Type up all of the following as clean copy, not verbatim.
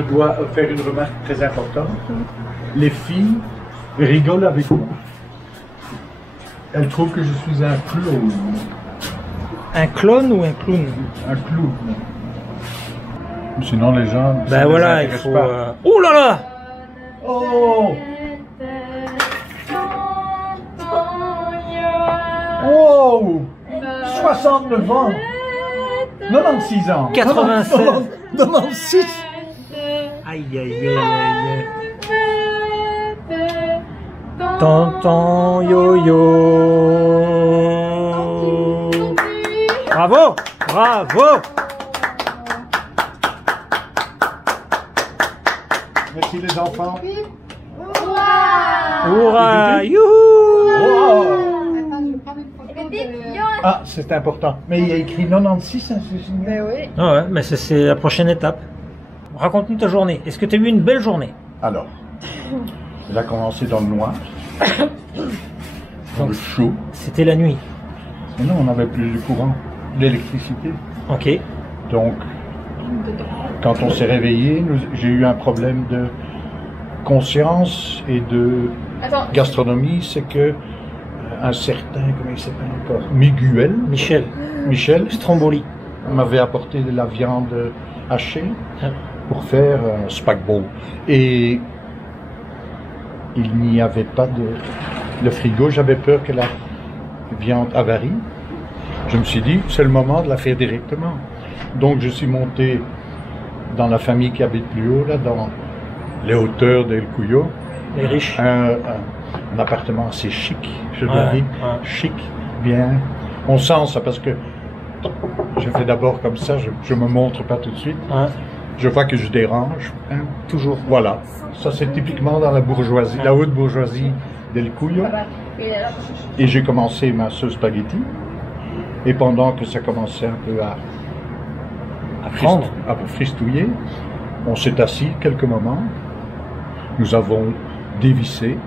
je dois faire une remarque très importante. Les filles rigolent avec moi. Elles trouvent que je suis un clown. Un clone ou un clown? Un clown. Sinon les gens... Ben voilà, il faut... Oh là là! Oh! Wow! 69 ans! 96 ans! 96! 96! Aïe aïe aïe aïe! Tonton yo-yo! Bravo! Bravo! Merci les enfants! Hurrah! Youhou! Wow. Ah, c'est important. Mais il y a écrit 96, hein, c'est signé. Oui. Ah ouais, mais c'est la prochaine étape. Raconte-nous ta journée. Est-ce que tu as eu une belle journée? Alors, elle a commencé dans le noir, dans le chaud. C'était la nuit. Et non, on n'avait plus de courant, d'électricité. Ok. Donc, quand on s'est réveillé, j'ai eu un problème de conscience et de gastronomie. C'est que un certain, comment il s'appelle encore, Michel Stromboli m'avait apporté de la viande hachée pour faire un spag bowl. Et il n'y avait pas de le frigo. J'avais peur que la viande avarie. Je me suis dit, c'est le moment de la faire directement. Donc je suis monté dans la famille qui habite plus haut, là, dans les hauteurs d'El Cuyo. Les riches. Un appartement assez chic, je dois dire. Chic, bien. On sent ça parce que je fais d'abord comme ça, je me montre pas tout de suite. Je vois que je dérange. Hein. Toujours. Voilà. Ça, c'est typiquement dans la bourgeoisie, la haute bourgeoisie d'El Cuyo. Et j'ai commencé ma sauce spaghetti. Et pendant que ça commençait un peu à fristouiller, on s'est assis quelques moments. Nous avons dévissé.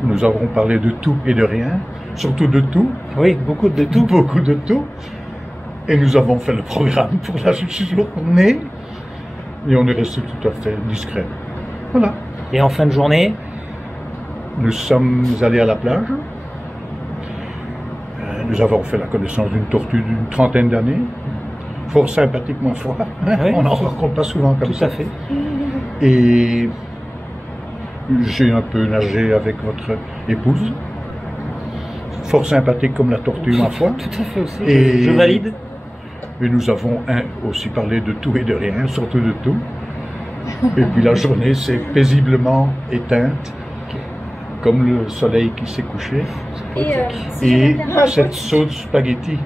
Nous avons parlé de tout et de rien. Surtout de tout. Oui, beaucoup de tout. Beaucoup de tout. Et nous avons fait le programme pour la journée. Et on est resté tout à fait discret. Voilà. Et en fin de journée? Nous sommes allés à la plage. Nous avons fait la connaissance d'une tortue d'une trentaine d'années. Fort sympathique, ma foi. Oui, on n'en rencontre pas souvent comme ça. Tout à fait. Et j'ai un peu nagé avec votre épouse. Fort sympathique comme la tortue, ma foi. Tout à fait aussi. Et je valide. Et nous avons aussi parlé de tout et de rien, surtout de tout. Et puis la journée s'est paisiblement éteinte, comme le soleil qui s'est couché. Et cette sauce spaghetti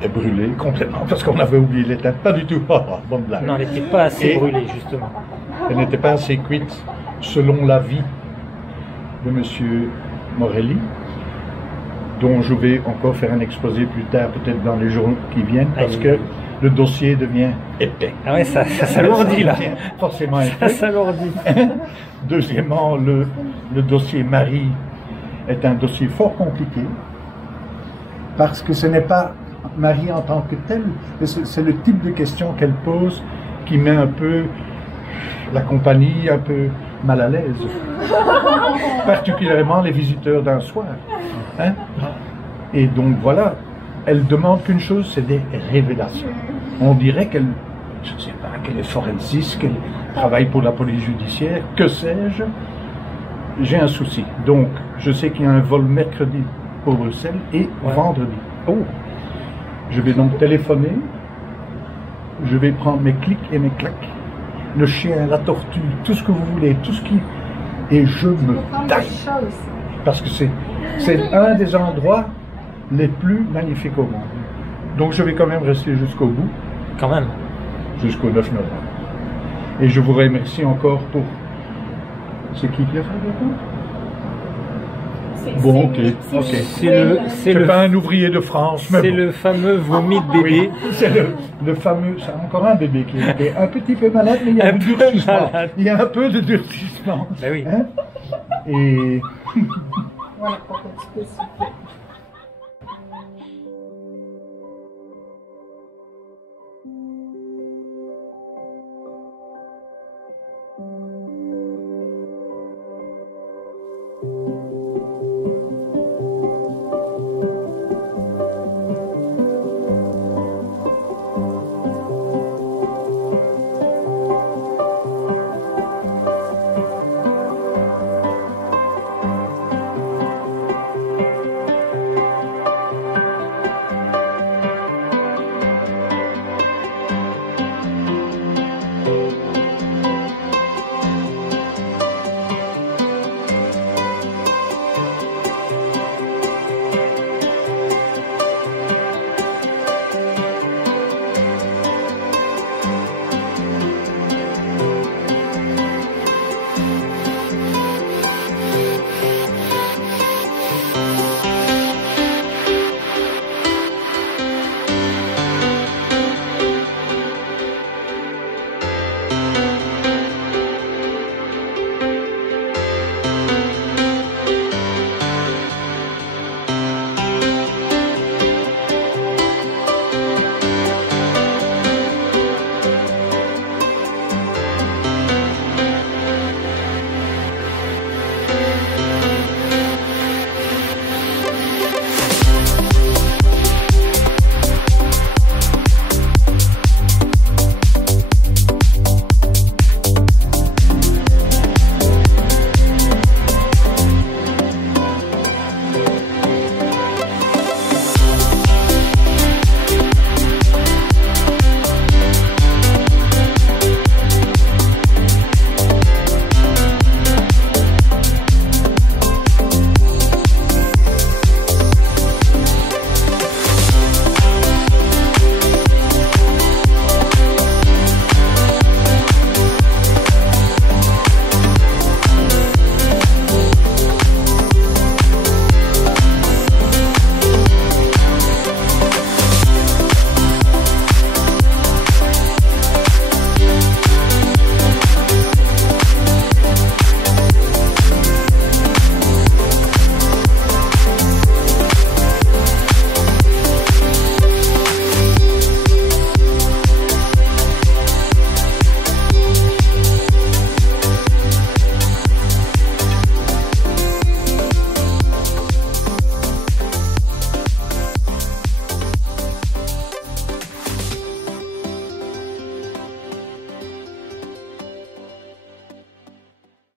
est brûlée complètement parce qu'on avait oublié l'éteindre. Pas du tout. Bonne blague. Non, elle n'était pas assez brûlée, justement. Elle n'était pas assez cuite selon l'avis de M. Morelli, dont je vais encore faire un exposé plus tard, peut-être dans les jours qui viennent, parce que le dossier devient épais. Ah ouais, ça s'alourdit là. Forcément épais. Ça s'alourdit. Deuxièmement, le dossier Marie est un dossier fort compliqué, parce que ce n'est pas Marie en tant que telle, c'est le type de question qu'elle pose qui met un peu la compagnie un peu mal à l'aise. Particulièrement les visiteurs d'un soir. Hein? Et donc voilà, elle demande qu'une chose, c'est des révélations. On dirait qu'elle, je ne sais pas, qu'elle est forensiste, qu'elle travaille pour la police judiciaire, que sais-je. J'ai un souci. Donc, je sais qu'il y a un vol mercredi pour Bruxelles et vendredi. Oh. Je vais donc téléphoner, je vais prendre mes clics et mes claques, le chien, la tortue, tout ce que vous voulez, tout ce qui... Et je me taille. Parce que c'est un des endroits les plus magnifiques au monde. Donc je vais quand même rester jusqu'au bout. Quand même. Jusqu'au 9 novembre. Et je vous remercie encore pour... C'est qui a fait le Bon, ok. C'est pas un ouvrier de France, mais c'est bon. le fameux vomi de bébé. Oui, c'est le fameux, c'est encore un bébé qui est un petit peu malade, mais il y a un peu durcissement. Il y a un peu de durcissement. Ben oui. Hein? Et Voilà, pour un petit peu, s'il vous plaît.